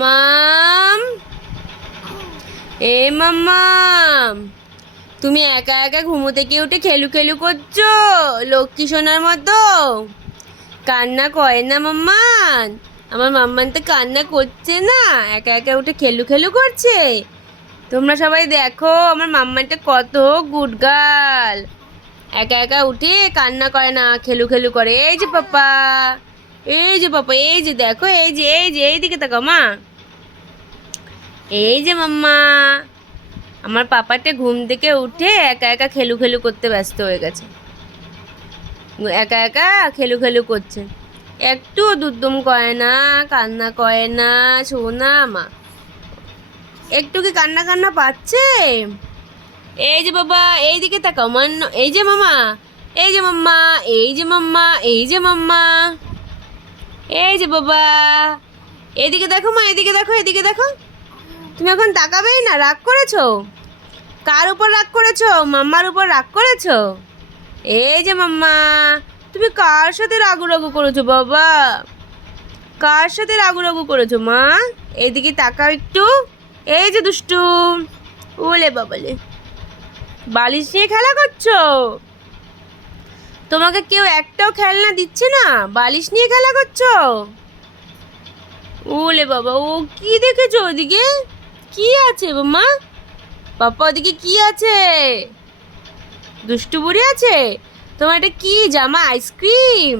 মাম, এ মাম্মাম, তুমি একা একা ঘুমো থেকে উঠে খেলু খেলু করছো লক্ষ্মী সোনার মতো। কান্না করে না মাম্মান? আমার মাম্মান তো কান্না করছে না, একা একা উঠে খেলু খেলু করছে। তোমরা সবাই দেখো আমার মাম্মানটা কত গুড গার্ল, একা একা উঠে কান্না করে না, খেলু খেলু করে। এই যে পাপা, এই যে পাপা, এই যে দেখো, এই যে এইদিকে তাকাও মা, এই যে মাম্মা। আমার পাপাটা ঘুম থেকে উঠে একা একা খেলু খেলু করতে ব্যস্ত হয়ে গেছে, একা একা খেলু খেলু করছে, একটু দুদ্দুম করে না, কান্না করে না। শোনা মা, একটু কি কান্না কান্না পাচ্ছে? এই যে বাবা, এইদিকে তাকাও মান, এই যে মামা, এই যে মাম্মা, এই যে মাম্মা, এই যে মাম্মা, এই যে বাবা, এদিকে দেখো মা, এদিকে দেখো, এদিকে দেখো। তুমি এখন তাকাবেই না? রাগ করেছো? কার উপর রাগ করেছো? মাম্মার উপর রাগ করেছো? এই যে মাম্মা, তুমি কার সাথে রাগু রাগু করেছো বাবা? কার সাথে রাগু রাগু করেছো মা? এইদিকে তাকাও একটু। এই যে দুষ্টু, ওলে বাবালে, বালিশ নিয়ে খেলা করছো? তোমাকে কেউ একটাও খেলনা দিচ্ছে না, বালিশ নিয়ে খেলা করছো? ওলে বাবা, ও কি দেখেছো ওদিকে? কি আছে মাম্মা? পাপা ওদিকে কি আছে? দুষ্টু বুড়ি আছে? তোমার এটা কি জামা? আইসক্রিম?